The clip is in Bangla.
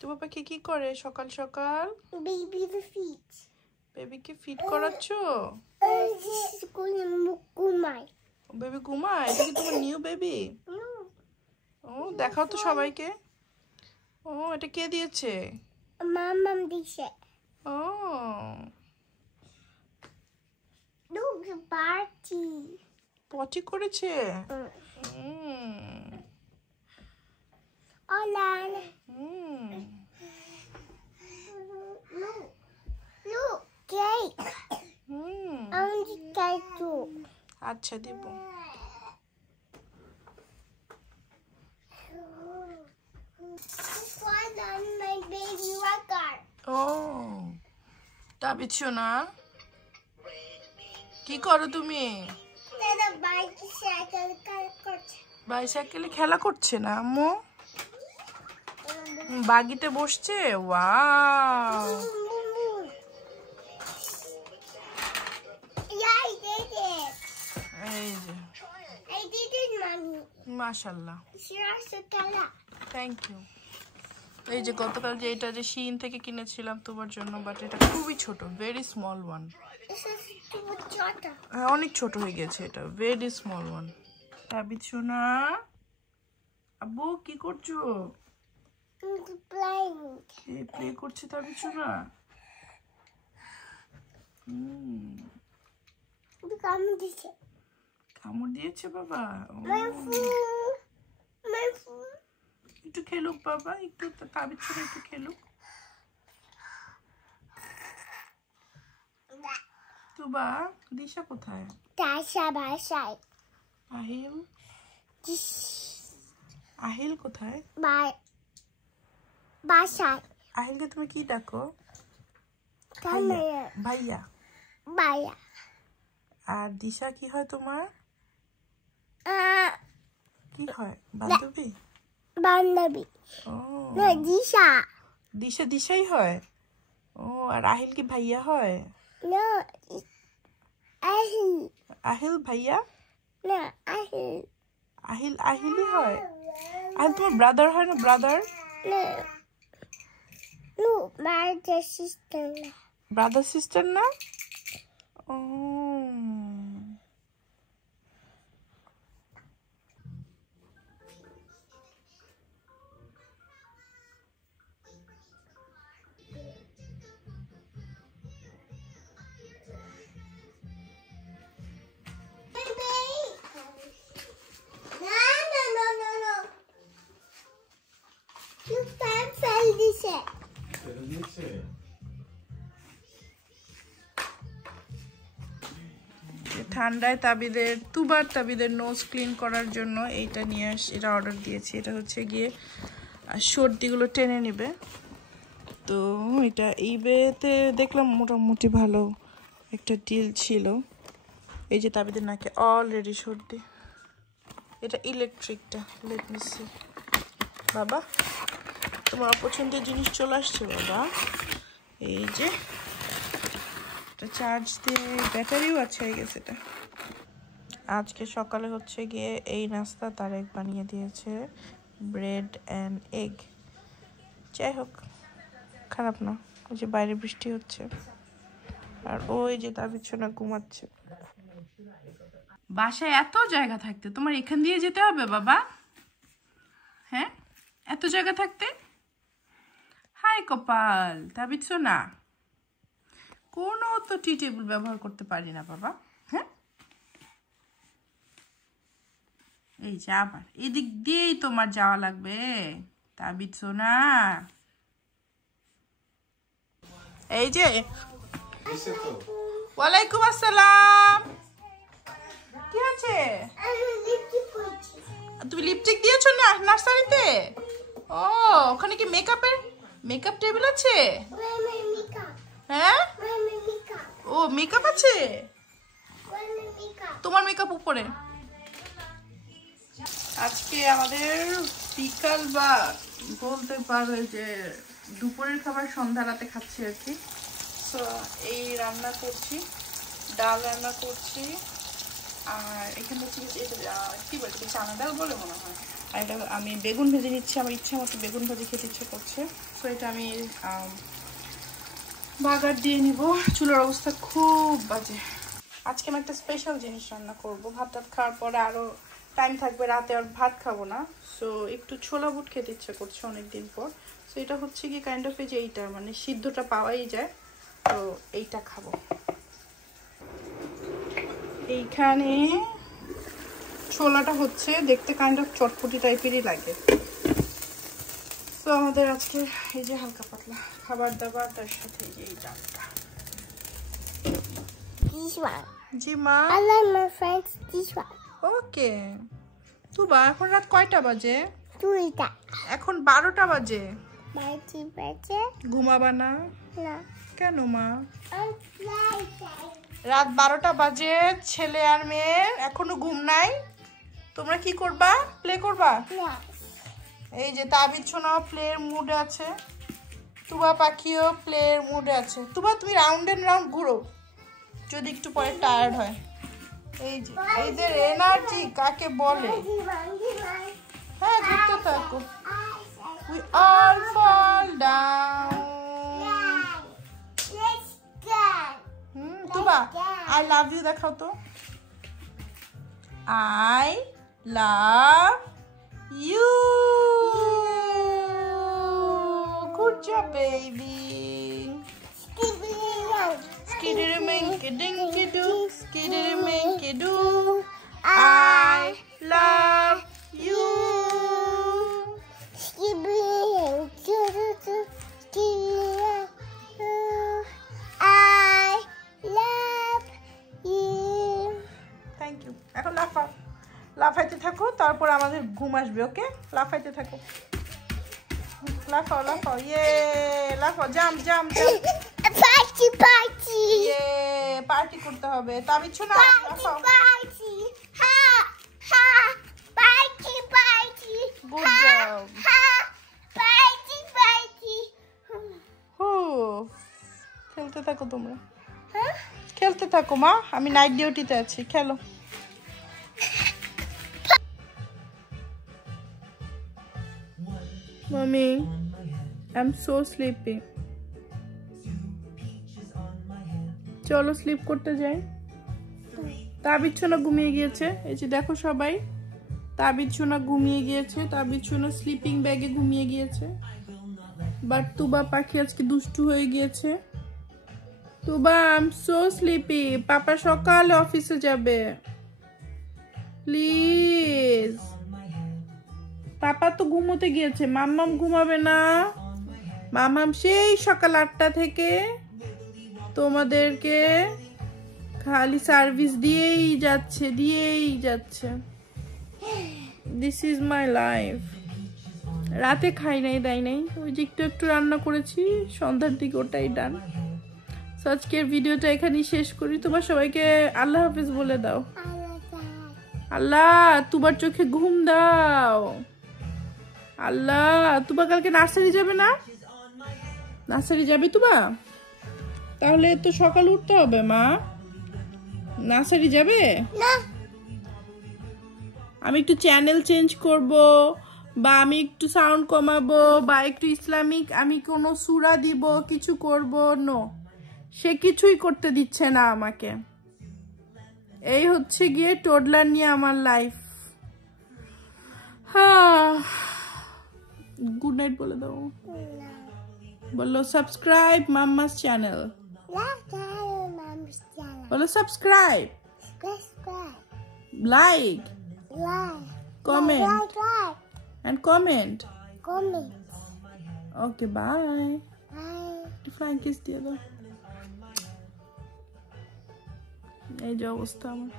তো বাবাকে কি করে সকাল সকাল? বেবিকে ফিড করাচ্ছো? বেবি ঘুমায়? এটা কি তোমার নিউ বেবি? ও দেখাও তো সবাইকে। ও এটা কে দিয়েছে? মাম দিয়েছে। ও পটি করেছে। আচ্ছা দিব। ও তাবিদ সোনা কি করো তুমি? বাইসাইকেলে খেলা করছে না আম্মু? বাগিতে বসছে। ওয়াও এই যে মাশাআল্লাহ থ্যাংক ইউ। এই যে গতকাল যে এটা যে শিন থেকে কিনেছিলাম তোমার জন্য, বাট এটা খুবই ছোট, ভেরি স্মল ওয়ান। অনেক ছোট হয়ে গেছে এটা, ভেরি স্মল ওয়ান। তাবিদ সোনা আব্বু কি করছো? প্লে করছে তাবিদ সোনা। কামড় দিয়েছে বাবা। একটু খেলুক বাবা, একটু তাবিদ সোনা একটু খেলুক। তুবা দিশা কোথায়? বাসায়। আহিল আহিল কোথায়? বাসায়। আহিলকে তুমি কি ডাকো? ভাইয়া। ভাইয়া। আর দিশা কি হয় তোমার? কি হয়? বান্ধবী। বান্ধবী। ও দিশা। দিশা দিশাই হয়। ও আর আহিল কি ভাইয়া হয়? না আহিল। আহিল ভাইয়া? না আহিল। আহিল আহিলই হয়। আহিল তোমার ব্রাদার হয় না? ব্রাদার না নো ব্রাদার সিস্টার না। ব্রাদার সিস্টার না? ও ঠান্ডায় তাবিদের তুবার তাবিদের নোজ ক্লিন করার জন্য এইটা নিয়ে এটা অর্ডার দিয়েছি। এটা হচ্ছে গিয়ে সর্দিগুলো টেনে নেবে। তো এটা ইবেতে দেখলাম মোটামুটি ভালো একটা ডিল ছিল। এই যে তাবিদের নাকে অলরেডি সর্দি। এটা ইলেকট্রিকটা। Let me C. বাবা তোমার অপছন্দের জিনিস চলে আসছে বাবা। এই যে এটা চার্জ দিয়ে ব্যাটারিও আছে হয়ে গেছে এটা। আজকে সকালে হচ্ছে গিয়ে এই নাস্তা তারেক বানিয়ে দিয়েছে, ব্রেড অ্যান্ড এগ। যাই হোক খারাপ না। ওই যে বাইরে বৃষ্টি হচ্ছে আর ওই যে তার পিছনে ঘুমাচ্ছে। বাসায় এত জায়গা থাকতে তোমার এখান দিয়ে যেতে হবে বাবা? হ্যাঁ এত জায়গা থাকতে? হাই কপাল তাবিদ সোনা, কোনো তো টি টেবিল ব্যবহার করতে পারি না বাবা। হ্যাঁ এই যে আবার এদিক দিয়েই তোমার যাওয়া লাগবে তাবিদ সোনা। এই যে ওয়ালাইকুম আসসালাম। কি আছে? তুমি লিপস্টিক দিয়েছো না নার্সারিতে? ও ওখানে কি মেকআপ টেবিল আছে? হ্যাঁ ও মেকআপ আছে। তোমার মেকআপ উপরে। আজকে আমাদের বিকাল বা বলতে পারবে যে দুপুরের খাবার সন্ধ্যা রাতে খাচ্ছি আর কি। তো এই রান্না করছি, ডাল রান্না করছি, আর এখানে হচ্ছে কি বলছে চানা ডাল বলে মনে হয়। আর এটা আমি বেগুন ভেজে নিচ্ছি, আমার ইচ্ছা মতো বেগুন ভাজি খেতে ইচ্ছে করছে। সো এটা আমি বাগার দিয়ে নিব। চুলার অবস্থা খুব বাজে। আজকে আমি একটা স্পেশাল জিনিস রান্না করব। ভাত টাত খাওয়ার পরে আরও টাইম থাকবে, রাতে আর ভাত খাবো না। সো একটু ছোলা বুট খেতে ইচ্ছে করছে অনেকদিন পর। সো এটা হচ্ছে কি কাইন্ড অফ এই যে এইটা মানে সিদ্ধটা পাওয়াই যায়, তো এইটা খাবো। এইখানে ছোলাটা হচ্ছে দেখতে কাইন্ড অফ চটপটি টাইপেরই লাগে। তো আমাদের আজকে এই যে হালকা পাতলা খাবার দাবার, তার সাথে এই যে এই ডালটা। This one. জি মা। I like my friends this one. ওকে। তুবা এখন রাত কয়টা বাজে? 2টা। এখন 12টা বাজে। বাজে বাজে। ঘুমাবা না? না। কেন মা? I'm flying. রাত 12টা বাজে, ছেলে আর মেয়ের এখনো ঘুম নাই। তোমরা কি করবা? প্লে করবা? না। এই যে তাবিজ ছোনাও প্লের মুডে আছে, তুবা পাখিও প্লের মুডে আছে। তুবা তুমি রাউন্ড এন্ড রাউন্ড ঘুরো যদি একটু পরে টায়ার্ড হয়। এই যে এদের এনার্জি কাকে বলে। হ্যাঁ ঘুরতে থাকো। We all fall down. Tuba I love you দেখাও তো। I love you. Good job, baby. Skiddy minky dinky doo, skiddy minky doo. I love you. I love you. Thank you. এখন লাফাও, লাফাইতে থাকো, তারপর আমাদের ঘুম আসবে। ওকে, লাফাইতে থাকো, লাফাও লাফাও, ইয়ে লাফাও, jump jump jump, Party, party. ইয়ে পার্টি করতে হবে। তাবিজ ছোনা লাফাও। Party. Ha, ha. Party, party. Good job. Ha, party, party. হু, খেলতে থাকো তোমরা, Huh? খেলতে থাকো মা, আমি নাইট ডিউটিতে আছি, খেলো। Mommy, I'm so sleepy. চলো স্লিপ করতে যাই। তাবিজ ছোনা ঘুমিয়ে গিয়েছে, এই যে দেখো সবাই, তাবিজ ছোনা ঘুমিয়ে গিয়েছে, তাবিজ ছোনা স্লিপিং ব্যাগে ঘুমিয়ে গিয়েছে। বাট তুবা পাখি আজকে দুষ্টু হয়ে গিয়েছে। তুবা আই এম সো স্লিপি, পাপা সকালে অফিসে যাবে, প্লিজ। পাপা তো ঘুমোতে গিয়েছে, মাম্মাম ঘুমাবে না? মাম্মাম সেই সকাল 8টা থেকে তোমাদেরকে খালি সার্ভিস দিয়েই যাচ্ছে, দিয়েই যাচ্ছে। This is my life. রাতে খাই নাই, দেয় নাই, ওই যে একটু একটু রান্না করেছি সন্ধ্যার দিকে, ওটাই ডান। সো আজকের ভিডিওটা এখানেই শেষ করি। তোমার সবাইকে আল্লাহ হাফেজ বলে দাও। আল্লাহ তোমার চোখে ঘুম দাও। আল্লাহ তুবা কালকে নার্সারি যাবে না? নার্সারি যাবে তুবা? তাহলে তো সকাল উঠতে হবে মা। নার্সারি যাবে? না। আমি একটু চ্যানেল চেঞ্জ করব, বা আমি একটু সাউন্ড কমাবো, বা একটু ইসলামিক আমি কোনো সূরা দিব, কিছু করব, নো, সে কিছুই করতে দিচ্ছে না আমাকে। এই হচ্ছে গিয়ে টোডলার নিয়ে আমার লাইফ। হ্যাঁ, গুড নাইট বলে দাও। বলো সাবস্ক্রাইব মাম্মাস চ্যানেল। বলো subscribe, like, comment and comment. Okay, bye. Flying kiss দিয়ে দাও। এই যে অবস্থা আমার।